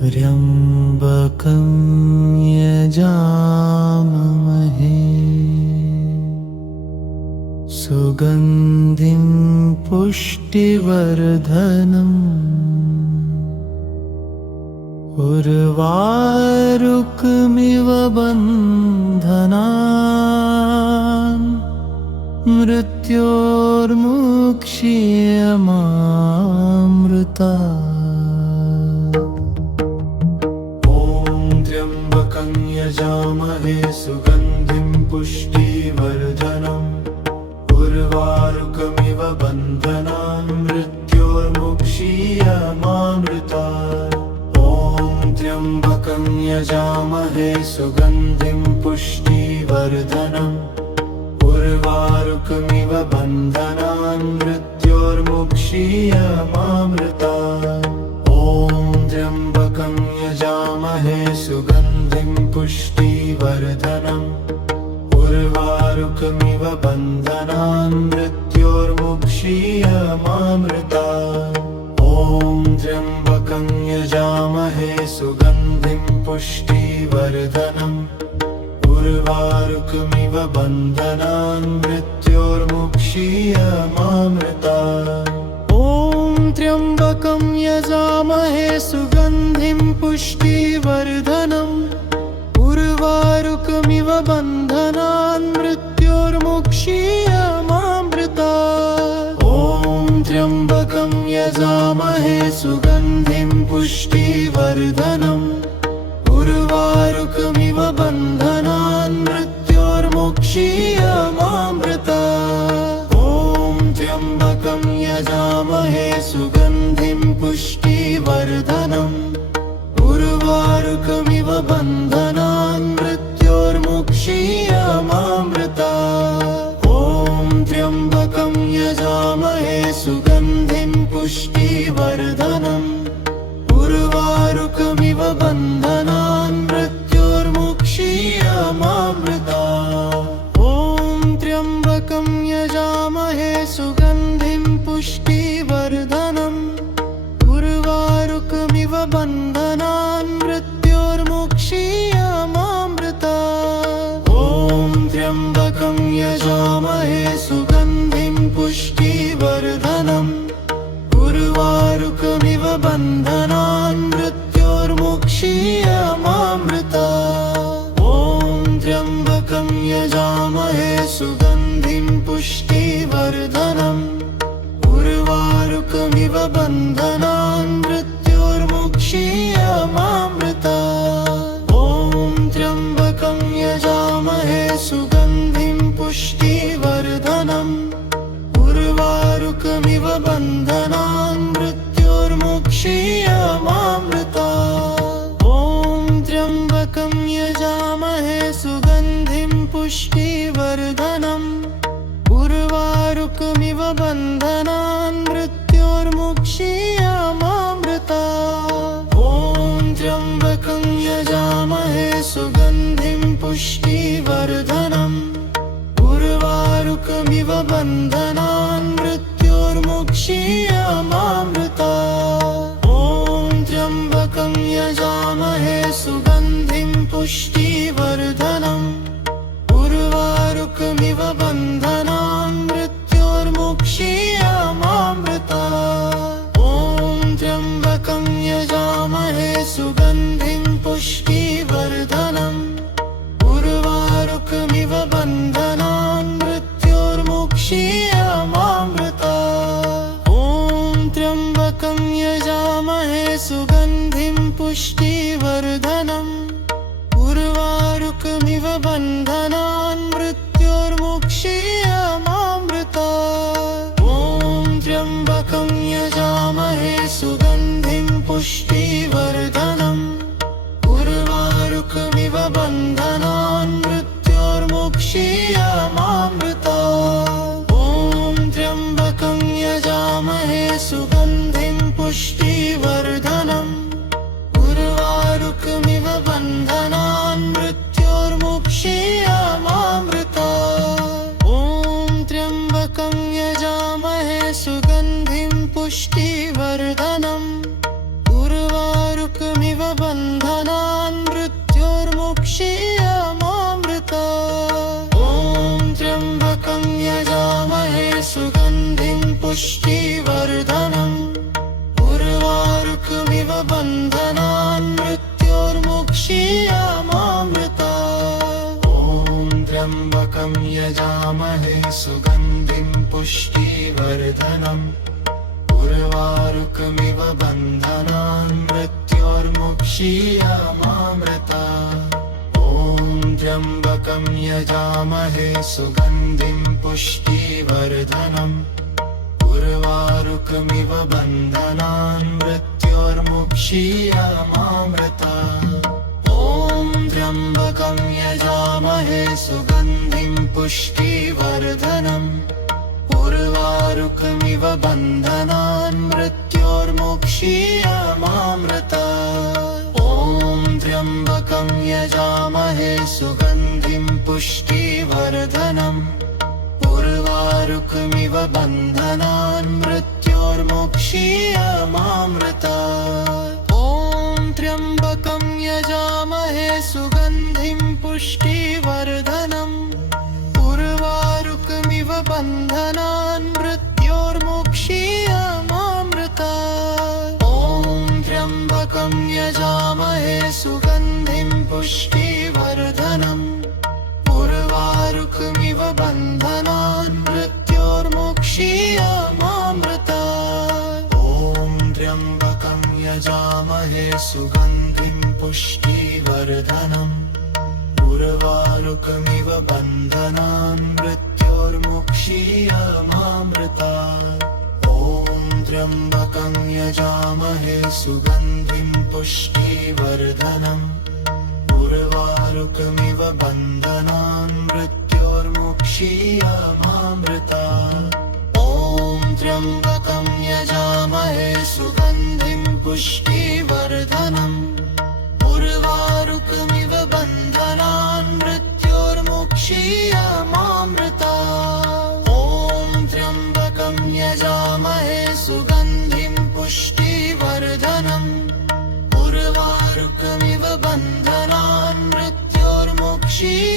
त्र्यम्बकं यजामहे सुगन्धिं पुष्टिवर्धनम् उर्वारुकमिव बन्धनान् मृत्योर्मुक्षीयमामृतात्। त्र्यम्बकं यजामहे सुगन्धिं पुष्टिवर्धनम् उर्वारुकमिव बन्धनान् मृत्योर्मुक्षीयमामृतात्। त्र्यम्बकं यजामहे सुगन्धिं पुष्टिवर्धनम् उर्वारुकमिव बन्धनान् मृत्योर्मुक्षीयमामृतात्। त्र्यम्बकं यजामहे सुगन्धिं पुष्टिवर्धनम् उर्वारुकमिव बन्धनान् मृत्योर्मुक्षीयमामृतात्। त्र्यम्बकं यजामहे सुगन्धिं पुष्टिवर्धनम् उर्वारुकमिव बन्धनान् मृत्योर्मुक्षीयमामृतात्। त्र्यम्बकं यजामहे सुगन्धिं पुष्टिवर्धनम् उर्वारुकमिव बन्धनान् मृत्योर्मुक्षीयमामृतात्। त्र्यम्बकं यजामहे सुगन्धिं पुष्टिवर्धनम् उर्वारुकमिव बन्धनान् मृत्योर्मुक्षीयमामृतात्। त्र्यम्बकं यजामहे सुगन्धिं पुष्टिवर्धनम् उर्वारुकमिव बन्धनान् मृत्योर्मुक्षीयमामृतात्। त्र्यम्बकं यजामहे सुगन्धिं पुष्टिवर्धनम् उर्वारुकमिव बन्धनान् मृत्योर्मुक्षीयमामृतात्। त्र्यम्बकं यजामहे सुगन्धिं पुष्टिवर्धनम् उर्वारुकमिव बन्धनान् मृत्योर्मुक्षीयमामृतात्। त्र्यम्बकं यजामहे सुगन्धिं पुष्टिवर्धनम् उर्वारुकमिव बन्धनान् मृत्योर्मुक्षीयमामृतात्। त्र्यम्बकं यजामहे सुगन्धिं पुष्टिवर्धनम् उर्वारुकमिव बन्धनान् मृत्योर्मुक्षीयमामृतात्। त्र्यम्बकं यजामहे सुगन्धिं पुष्टिवर्धनम् उर्वारुकमिव बन्धनान् मृत्योर्मुक्षीयमामृतात्। त्र्यम्बकं यजामहे सुगन्धिं पुष्टिवर्धनम् उर्वारुकमिव बन्धनान् मृत्योर्मुक्षीयमामृतात्। त्र्यम्बकं यजामहे सुगन्धिं पुष्टिवर्धनम् उर्वारुकमिव बन्धनान् मृत्योर्मुक्षीयमामृतात्। त्र्यम्बकं यजामहे सुगन्धिं पुष्टिवर्धनम् उर्वारुकमिव बन्धनान् मृत्योर्मुक्षीयमामृतात्। त्र्यम्बकं यजामहे सुगन्धिं पुष्टिवर्धनम् उर्वारुकमिव बन्धनान् मृत्योर्मुक्षीयमामृतात्। त्र्यम्बकं यजामहे सुगन्धिं पुष्टिवर्धनम् उर्वारुकमिव बन्धनान् मृत्योर्मुक्षीयमामृतात्। त्र्यम्बकं यजामहे सुगन्धिं पुष्टिवर्धनम् उर्वारुकमिव बन्धनान् मृत्योर्मुक्षीयमामृतात्। त्र्यम्बकं यजामहे सुगन्धिं पुष्टिवर्धनम् उर्वारुकमिव बन्धनान् मृत्योर्मुक्षीयमामृतात्। मृत्योर्मुक्षीयमामृता ॐ त्र्यम्बकं यजामहे सुगन्धिं पुष्टिवर्धनम् उर्वारुकमिव बन्धनान् मृत्योर्मुक्षीयमामृता ॐ त्र्यम्बकं यजामहे सुगन्धिं पुष्टिवर्धनम् उर्वारुकमिव बन्धनान् मृत्योर्मुक्षीयमामृता ॐ त्र्यम्बकं यजामहे सुगन्धिं पुष्टिवर्धनम् उर्वारुकमिव बन्धनान् मृत्योर्मुक्षीयमामृता ॐ त्र्यम्बकं यजामहे सुगन्धिं पुष्टिवर्धनम् उर्वारुकमिव बन्धनान् मृत्योर्मुक्षीयमामृता ॐ त्र्यम्बकं यजामहे सुगन्धिं पुष्टिवर्धनम् उर्वारुकमिव बन्धनान् मृत्योर्मुक्षीयमामृता ॐ त्र्यम्बकं यजामहे सुगन्धिं पुष्टिवर्धनम् उर्वारुकमिव बन्धनान् मृत्योर्मुक्षीयमामृता ॐ त्र्यम्बकं यजामहे सुगन्धिं पुष्टिवर्धनम् उर्वारुकमिव बन्धनान् मृत्योर्मुक्षीयमामृता ॐ त्र्यम्बकं यजामहे सुगन्धिं पुष्टिवर्धनम् उर्वारुकमिव बन्धनान् मृत्योर्मुक्षीयमामृता ॐ त्र्यम्बकं यजामहे सुगन्धिं पुष्टिवर्धनम् उर्वारुकमिव बन्धनान् मृत्योर्मुक्षीयमामृता ॐ त्र्यम्बकं यजामहे सुगन्धिं पुष्टिवर्धनम् उर्वारुकमिव बन्धनान् मृत्योर्मुक्षीयमामृता ॐ त्र्यम्बकं यजामहे सुगन्धिं पुष्टिवर्धनम् उर्वारुकमिव बन्धनान् मृत्योर्मुक्षीयमामृता